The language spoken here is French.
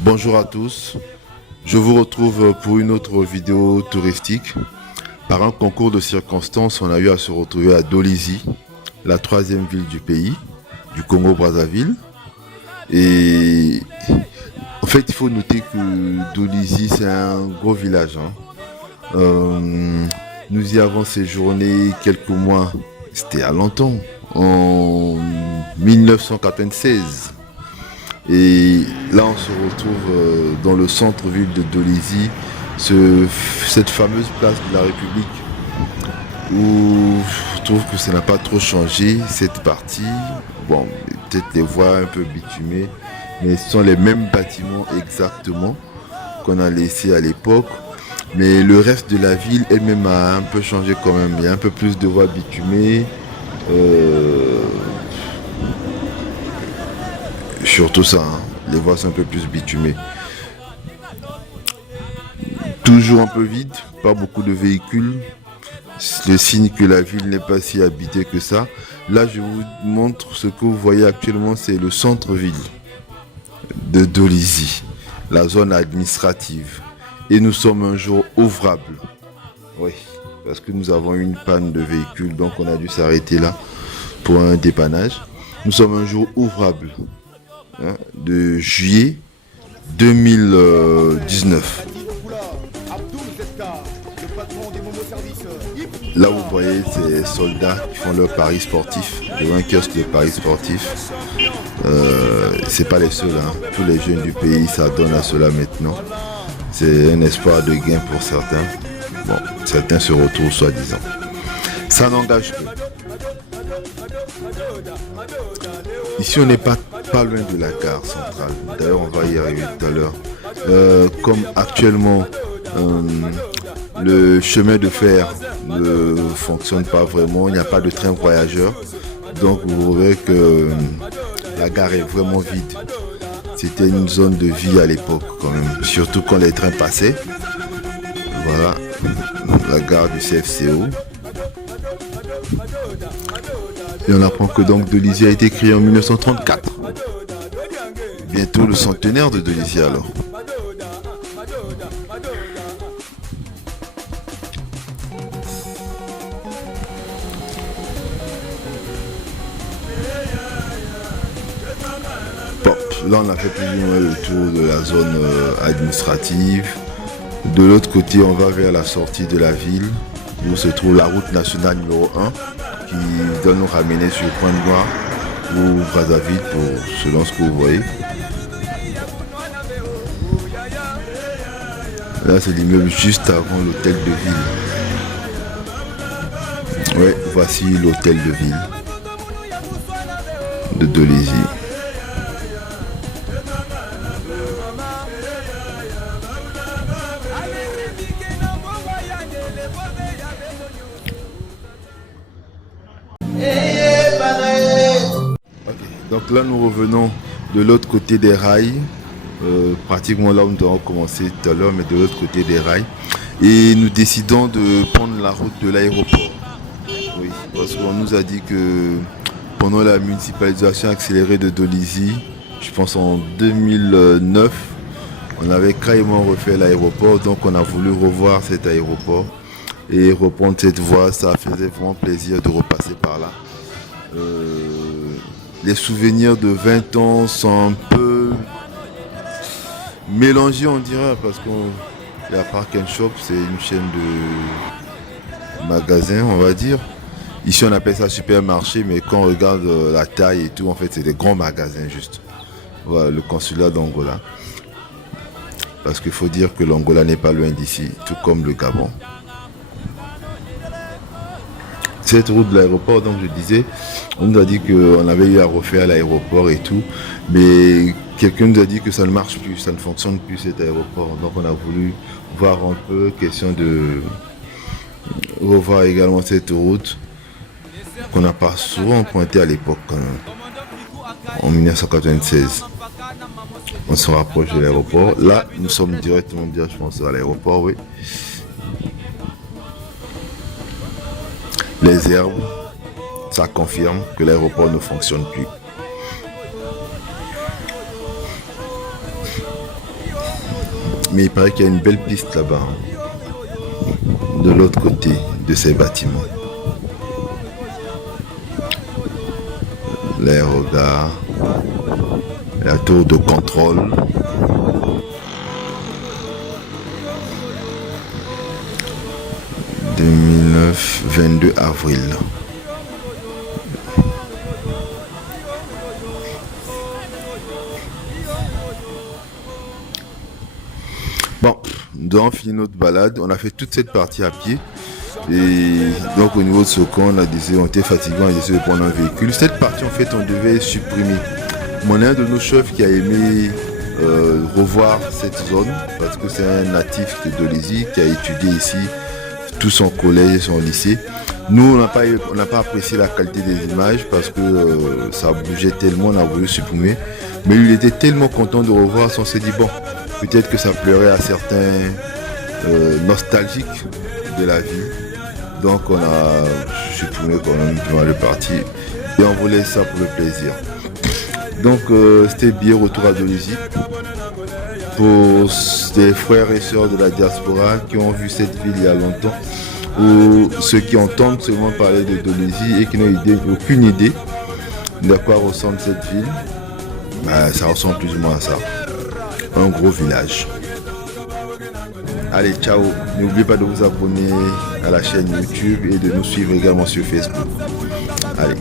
Bonjour à tous, je vous retrouve pour une autre vidéo touristique. Par un concours de circonstances, on a eu à se retrouver à Dolisie, la troisième ville du pays, du Congo-Brazzaville. Et en fait, il faut noter que Dolisie, c'est un gros village. Nous y avons séjourné quelques mois, c'était à longtemps, en 1996. Et là, on se retrouve dans le centre-ville de Dolisie, cette fameuse place de la République, où je trouve que ça n'a pas trop changé, cette partie. Bon, peut-être les voies un peu bitumées, mais ce sont les mêmes bâtiments exactement qu'on a laissés à l'époque. Mais le reste de la ville elle-même a un peu changé quand même. Il y a un peu plus de voies bitumées. Surtout ça, les voies sont un peu plus bitumées. Toujours un peu vide, pas beaucoup de véhicules. Le signe que la ville n'est pas si habitée que ça. Là, je vous montre ce que vous voyez actuellement, c'est le centre-ville de Dolisie, la zone administrative. Et nous sommes un jour ouvrables. Oui, parce que nous avons eu une panne de véhicule, donc on a dû s'arrêter là pour un dépannage. Nous sommes un jour ouvrable de juillet 2019. Là vous voyez ces soldats qui font leur pari sportif, devant un kiosque de paris sportif. C'est pas les seuls, tous les jeunes du pays s'adonnent à cela maintenant. C'est un espoir de gain pour certains. Bon, certains se retrouvent soi-disant. Ça n'engage que. Ici, on n'est pas loin de la gare centrale. D'ailleurs, on va y arriver tout à l'heure. Comme actuellement, le chemin de fer ne fonctionne pas vraiment. Il n'y a pas de train voyageur. Donc, vous verrez que la gare est vraiment vide. C'était une zone de vie à l'époque quand même, surtout quand les trains passaient. Voilà, la gare du CFCO. Et on apprend que donc Dolisie a été créée en 1934. Bientôt le centenaire de Dolisie alors. Là, on a fait plus ou moins le tour de la zone administrative. De l'autre côté, on va vers la sortie de la ville, où se trouve la route nationale numéro 1, qui doit nous ramener sur Pointe-Noire ou Brazzaville, selon ce que vous voyez. Là, c'est l'immeuble juste avant l'hôtel de ville. Ouais, voici l'hôtel de ville de Dolisie. Donc là nous revenons de l'autre côté des rails, pratiquement là où nous avons commencé tout à l'heure, mais de l'autre côté des rails. Et nous décidons de prendre la route de l'aéroport. Oui, parce qu'on nous a dit que pendant la municipalisation accélérée de Dolisie, je pense en 2009, on avait carrément refait l'aéroport, donc on a voulu revoir cet aéroport et reprendre cette voie. Ça faisait vraiment plaisir de repasser par là. Les souvenirs de 20 ans sont un peu mélangés, on dirait, parce qu'il y a Park & Shop, c'est une chaîne de magasins, on va dire. Ici, on appelle ça supermarché, mais quand on regarde la taille et tout, en fait, c'est des grands magasins, juste. Voilà, le consulat d'Angola. Parce qu'il faut dire que l'Angola n'est pas loin d'ici, tout comme le Gabon. Cette route de l'aéroport, donc je disais, on nous a dit qu'on avait eu à refaire l'aéroport et tout, mais quelqu'un nous a dit que ça ne marche plus, ça ne fonctionne plus cet aéroport. Donc on a voulu voir un peu, question de revoir également cette route qu'on n'a pas souvent pointée à l'époque, en 1996. On se rapproche de l'aéroport. Là, nous sommes directement, je pense, à l'aéroport, oui. Les herbes, ça confirme que l'aéroport ne fonctionne plus. Mais il paraît qu'il y a une belle piste là-bas, hein, de l'autre côté de ces bâtiments. L'aérogare, la tour de contrôle. « 2009, 22 avril. » Bon, nous avons fini notre balade. On a fait toute cette partie à pied. Et donc au niveau de Sokon, on était fatigué, on a décidé de prendre un véhicule. Cette partie, en fait, on devait supprimer. Mon un de nos chefs qui a aimé revoir cette zone, parce que c'est un natif de Dolésy qui a étudié ici tout son collège, son lycée. Nous, on n'a pas apprécié la qualité des images parce que ça bougeait tellement, on a voulu supprimer. Mais il était tellement content de revoir, on s'est dit, bon, peut-être que ça plairait à certains nostalgiques de la ville. Donc on a supprimé quand même le parti et on voulait ça pour le plaisir. Donc c'était bien retour à Dolésy pour des frères et sœurs de la diaspora qui ont vu cette ville il y a longtemps, ou ceux qui entendent seulement parler de Dolésy et qui n'ont aucune idée de quoi ressemble cette ville. Ça ressemble plus ou moins à ça, un gros village. Allez, ciao. N'oubliez pas de vous abonner à la chaîne YouTube et de nous suivre également sur Facebook. Allez.